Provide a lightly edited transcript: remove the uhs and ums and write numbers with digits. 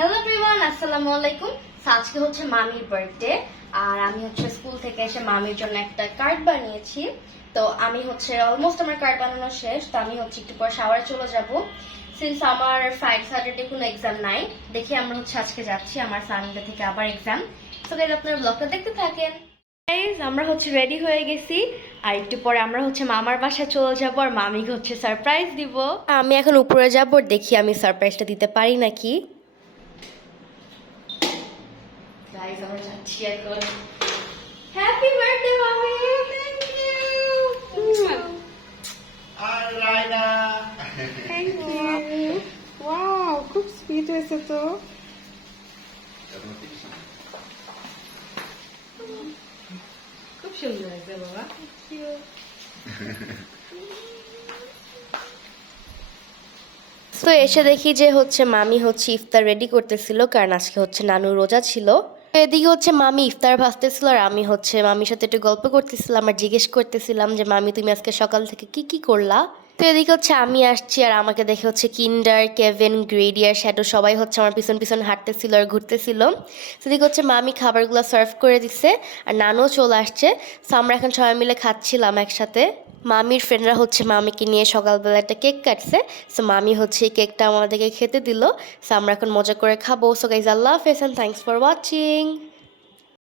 Hello everyone, আসসালামু আলাইকুম। আজকে হচ্ছে মামির বার্থডে, আর আমি হচ্ছে স্কুল থেকে এসে মামির জন্য একটা কার্ড বানিয়েছি। তো আমি হচ্ছে অলমোস্ট আমার কার্ড বানানো শেষ। তো আমি হচ্ছে একটু পর শাওয়ারে চলে যাব, সিন্স আমার ফ্রাইডে স্যাটারডে কোনো এক্সাম নাই। দেখি আমরা হচ্ছে আজকে যাচ্ছি, আমার সানডে থেকে আবার এক্সাম। সো গাইস, আপনারা ব্লগটা দেখতে থাকেন। গাইস, আমরা হচ্ছে রেডি হয়ে গেছি, আর একটু পরে আমরা হচ্ছে মামার বাসায় চলে যাব, আর মামিকে হচ্ছে সারপ্রাইজ দিব। আমি এখন উপরে যাব, দেখি আমি সারপ্রাইজটা দিতে পারি নাকি। Guys, আমরা যাচ্ছি এখন। হ্যাপি বার্থডে মামি। Thank you. Alright. Thank you. Wow, খুব স্পিড হয়েছে তো। খুব সুন্দর হয়েছে বাবা। তো এসে দেখি যে হচ্ছে মামি হচ্ছে ইফতার রেডি করতেছিল, কারণ আজকে হচ্ছে নানু রোজা ছিল। তো এদিকে হচ্ছে মামি ইফতার ভাজতেছিল, আর আমি হচ্ছে মামির সাথে একটু গল্প করতেছিলাম আর জিজ্ঞেস করতেছিলাম যে মামি তুমি আজকে সকাল থেকে কি কি করলা। তো এদিকে হচ্ছে আমি আসছি, আর আমাকে দেখে হচ্ছে কিন্ডার, কেভিন, গ্রেডি আর শ্যাডো সবাই হচ্ছে আমার পিছন পিছন হাঁটতেছিল আর ঘুরতেছিল। সেদিকে হচ্ছে মামি খাবারগুলো সার্ভ করে দিচ্ছে, আর নানুও চলে আসছে। তো আমরা এখন সবাই মিলে খাচ্ছিলাম একসাথে। মামির ফ্রেন্ডরা হচ্ছে মামিকে নিয়ে সকালবেলা একটা কেক কাটছে। সো মামি হচ্ছে এই কেকটা আমাদেরকে খেতে দিল। সো আমরা এখন মজা করে খাবো। সো গাইজ, আল্লাহ হাফেজ এন্ড থ্যাঙ্কস ফর ওয়াচিং।